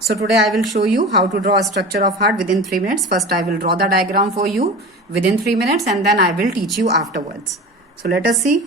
So today I will show you how to draw a structure of heart within 3 minutes. First I will draw the diagram for you within 3 minutes and then I will teach you afterwards. So let us see.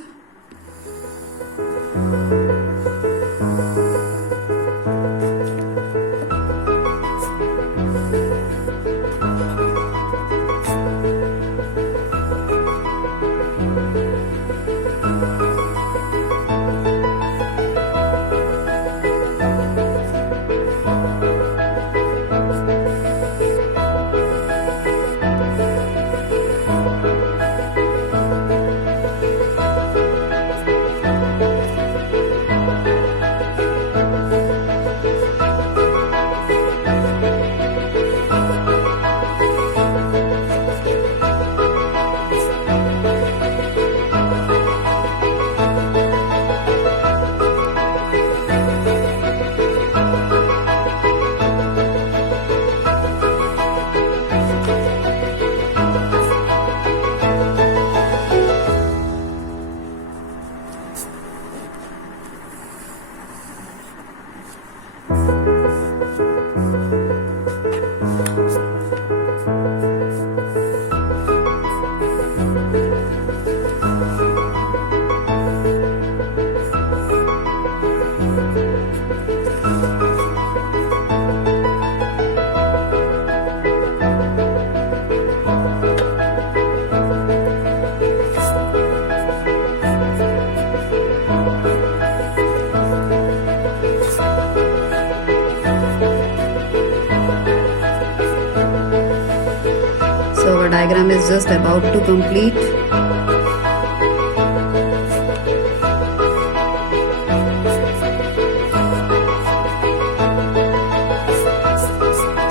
So our diagram is just about to complete.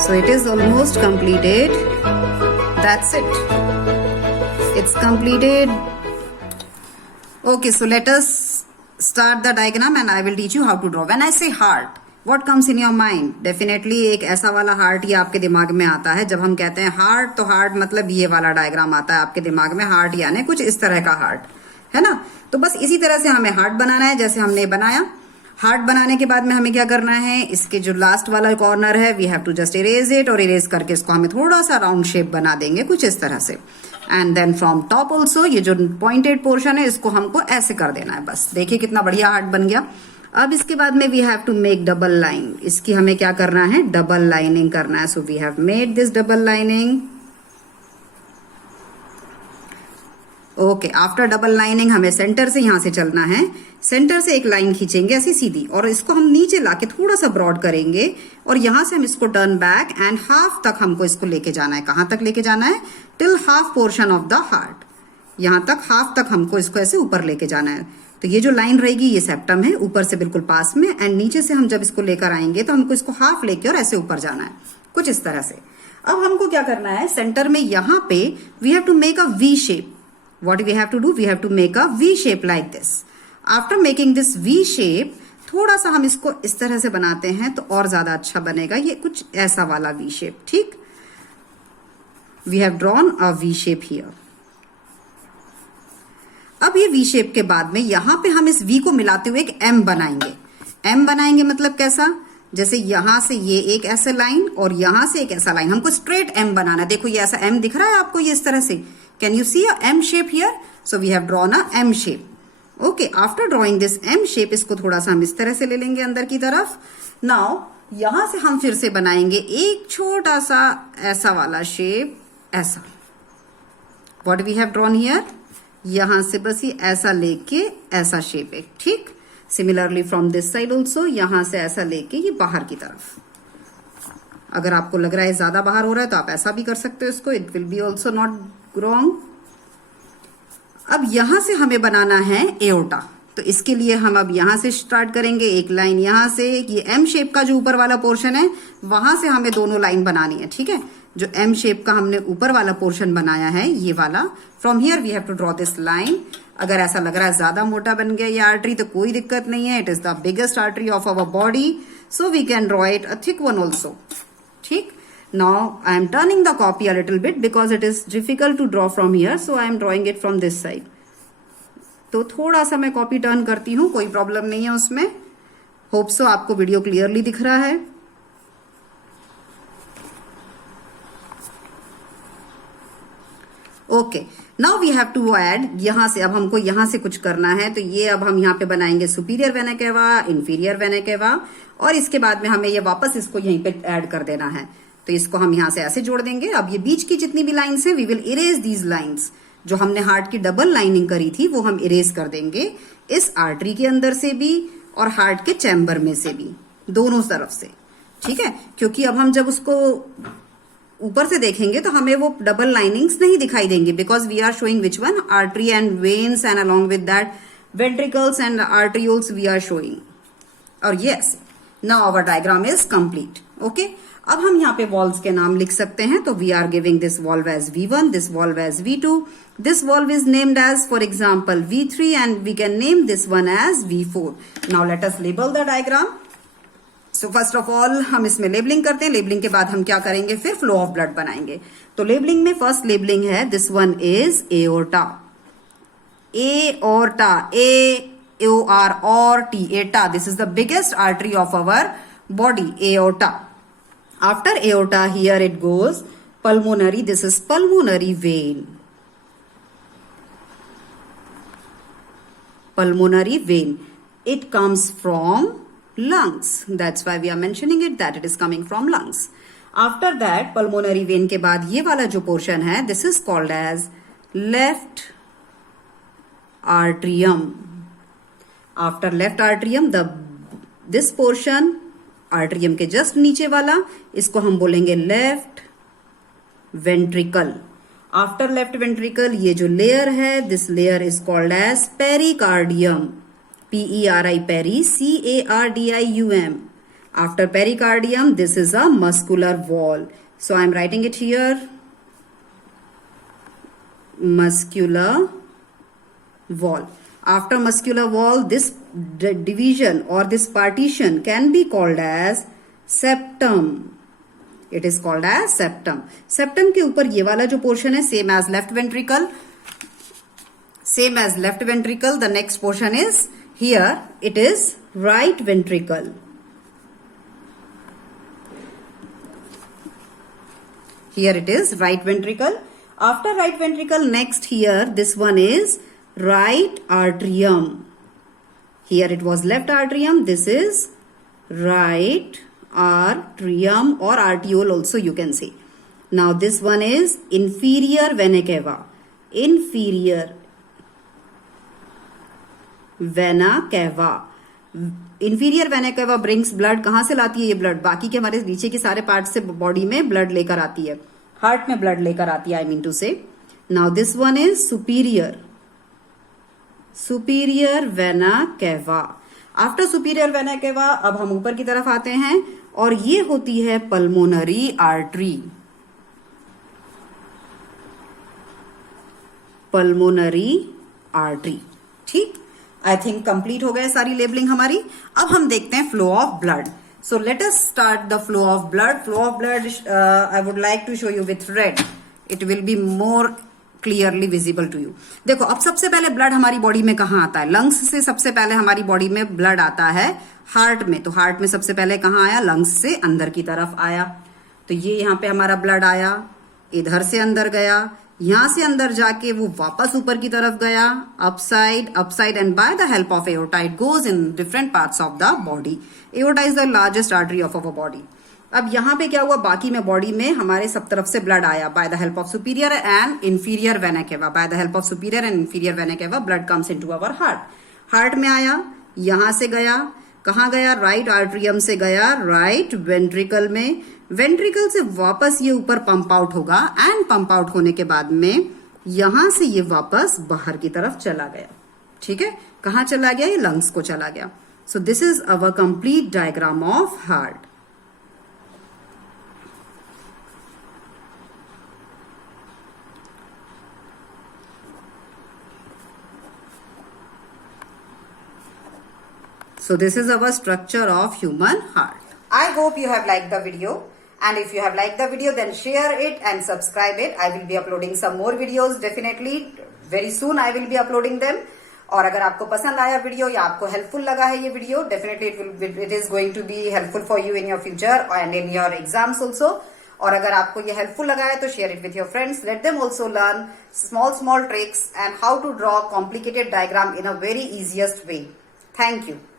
So it is almost completed. That's it. It's completed. Okay, so let us start the diagram and I will teach you how to draw. When I say heart, what comes in your mind? Definitely एक ऐसा वाला heart ये आपके दिमाग में आता है. जब हम कहते हैं हार्ट तो हार्ट मतलब ये वाला डायग्राम आता है आपके दिमाग में. हार्ट यानी कुछ इस तरह का हार्ट है ना. तो बस इसी तरह से हमें हार्ट बनाना है जैसे हमने बनाया. हार्ट बनाने के बाद में हमें क्या करना है, इसके जो लास्ट वाला कॉर्नर है we have to just erase it और इरेज करके इसको हमें थोड़ा सा राउंड शेप बना देंगे कुछ इस तरह से. And then from top also ये जो पॉइंटेड पोर्शन है इसको हमको ऐसे कर देना है. बस देखिए कितना बढ़िया हार्ट बन गया. अब इसके बाद में we have to make double line. इसकी हमें क्या करना है, डबल लाइनिंग करना है. So we have made this double lining. Okay, after double lining हमें सेंटर से यहां से चलना है. सेंटर से एक लाइन खींचेंगे ऐसी सीधी और इसको हम नीचे लाके थोड़ा सा ब्रॉड करेंगे और यहां से हम इसको टर्न बैक एंड हाफ तक हमको इसको लेके जाना है. कहां तक लेके जाना है, till half portion of the heart. यहां तक हाफ तक हमको इसको ऐसे ऊपर लेके जाना है. तो ये जो लाइन रहेगी ये सेप्टम है ऊपर से बिल्कुल पास में. एंड नीचे से हम जब इसको लेकर आएंगे तो हमको इसको हाफ लेके और ऐसे ऊपर जाना है कुछ इस तरह से. अब हमको क्या करना है, सेंटर में यहां पे we have to make a V shape. What we have to do, we have to make a V shape like this. After making this V shape थोड़ा सा हम इसको इस तरह से बनाते हैं तो और ज्यादा अच्छा बनेगा. ये कुछ ऐसा वाला वी शेप. ठीक, we have drawn a V shape here. अब ये वी शेप के बाद में यहां पे हम इस वी को मिलाते हुए एक एम बनाएंगे. एम बनाएंगे मतलब कैसा, जैसे यहां से ये एक ऐसा लाइन और यहां से एक ऐसा लाइन. हमको स्ट्रेट एम बनाना है. देखो ये ऐसा एम दिख रहा है आपको ये इस तरह से. Can you see a M shape here. So we have drawn a M shape. Okay, after drawing this M shape इसको थोड़ा सा हम इस तरह से ले लेंगे अंदर की तरफ. नाउ यहां से हम फिर से बनाएंगे एक छोटा सा ऐसा वाला शेप. ऐसा what we have drawn here, यहां से बस ये ऐसा लेके ऐसा शेप है. ठीक, similarly from this side also यहां से ऐसा लेके ये बाहर की तरफ. अगर आपको लग रहा है ज्यादा बाहर हो रहा है तो आप ऐसा भी कर सकते हो इसको. It will B also not wrong. अब यहां से हमें बनाना है एओर्टा. तो इसके लिए हम अब यहां से स्टार्ट करेंगे. एक लाइन यहां से, ये एम शेप का जो ऊपर वाला पोर्शन है वहां से हमें दोनों लाइन बनानी है. ठीक है, जो एम शेप का हमने ऊपर वाला पोर्शन बनाया है ये वाला, from here we have to draw this line. अगर ऐसा लग रहा है ज्यादा मोटा बन गया ये आर्टरी तो कोई दिक्कत नहीं है. It is the biggest artery of our body, so we can draw it a thick one also. ठीक, now I am turning the copy a little bit because it is difficult to draw from here. So I am drawing it from this side. तो थोड़ा सा मैं copy turn करती हूँ, कोई problem नहीं है उसमें. होप सो आपको वीडियो क्लियरली दिख रहा है. Okay, now we have to add, यहां से अब हमको यहां से कुछ करना है, तो ये अब हम यहाँ पे बनाएंगे superior vena cava, inferior vena केवा, और इसके बाद में हमें ये वापस इसको यहीं पे ऐड कर देना है। तो इसको हम यहां से ऐसे जोड़ देंगे। अब ये बीच की जितनी भी लाइन्स हैं, we will erase these lines. जो हमने हार्ट की डबल लाइनिंग करी थी वो हम इरेज कर देंगे, इस आर्टरी के अंदर से भी और हार्ट के चैम्बर में से भी, दोनों तरफ से। ठीक है, क्योंकि अब हम जब उसको ऊपर से देखेंगे तो हमें वो डबल लाइनिंग्स नहीं दिखाई देंगे, because we are showing which one, artery and veins, and along with that ventricles and arterioles we are showing. और yes, now our diagram is complete. Okay, अब हम यहाँ पे वॉल्व्स के नाम लिख सकते हैं। तो we are giving this valve as V1, this valve as V2, this valve is named as for example V3, and we can name this one as V4। Now let us label the diagram. So first of all हम इसमें labelling करते हैं। Labelling के बाद हम क्या करेंगे, फिर फ्लो ऑफ ब्लड बनाएंगे। तो लेबलिंग में फर्स्ट लेबलिंग है, this one is aorta. Aorta, AOR or T, aorta. This is the biggest artery of our body, aorta. After aorta, here it goes pulmonary. This is pulmonary vein. Pulmonary vein. It comes from lungs. That's why we are mentioning it that it is coming from lungs. After that, pulmonary vein के बाद ये वाला जो portion है, this is called as left atrium. After left atrium, this portion, atrium के just नीचे वाला, इसको हम बोलेंगे left ventricle. After left ventricle, ये जो layer है, this layer is called as pericardium. PERI, peri, CARDIUM. After pericardium, this is a muscular wall. So I am writing it here. Muscular wall. After muscular wall, this division or this partition can be called as septum. It is called as septum. Septum के ऊपर ये वाला जो portion है, same as left ventricle. Same as left ventricle. The next portion is here. It is right ventricle. Here it is right ventricle. After right ventricle, next here, this one is right atrium. Here it was left atrium. This is right atrium or arteriole also you can say. Now this one is inferior vena cava. Inferior vena cava. Inferior vena cava brings blood. कहाँ से लाती है ये blood? बाकी के हमारे नीचे के सारे पार्ट से बॉडी में blood लेकर आती है, हार्ट में blood लेकर आती है, I mean to say. Now this one is superior. Superior vena cava. After superior vena cava अब हम ऊपर की तरफ आते हैं और ये होती है पल्मोनरी आर्टरी. Pulmonary artery. ठीक, आई थिंक कंप्लीट हो गए सारी लेबलिंग हमारी. अब हम देखते हैं flow of blood. So let us start the flow of blood. Flow of blood I would like to show you with red. It will be more clearly visible to you. देखो, अब सबसे पहले blood हमारी body में कहाँ आता है? Lungs से सबसे पहले हमारी बॉडी में ब्लड आता है हार्ट में. तो हार्ट में सबसे पहले कहाँ आया? लंग्स से अंदर की तरफ आया. तो ये यहाँ पे हमारा ब्लड आया, इधर से अंदर गया, यहां से अंदर जाके वो वापस ऊपर की तरफ गया, upside and bye the help of aorta it goes in different parts of the body. Aorta is the largest artery of our body. अब यहाँ पे क्या हुआ? बाकी में बॉडी में हमारे सब तरफ से ब्लड आया by the help of superior and inferior vena cava. By the help of superior and inferior vena cava blood comes into our heart. Heart में आया, यहां से गया, कहाँ गया? राइट आर्ट्रियम से गया राइट वेंट्रिकल में. वेंट्रिकल से वापस ये ऊपर पंप आउट होगा एंड पंप आउट होने के बाद में यहां से ये वापस बाहर की तरफ चला गया. ठीक है, कहाँ चला गया? ये लंग्स को चला गया. So this is our complete diagram of heart. So this is our structure of human heart. I hope you have liked the video, and if you have liked the video then share it and subscribe it. I will be uploading some more videos definitely very soon. I will be uploading them. और अगर आपको पसंद आया video या आपको helpful लगा है ये video, definitely it is going to be helpful for you in your future and in your exams also. और अगर आपको ये हेल्पफुल लगा है तो share it with your friends, let them also learn small tricks and how to draw complicated diagram in a very easiest way. Thank you.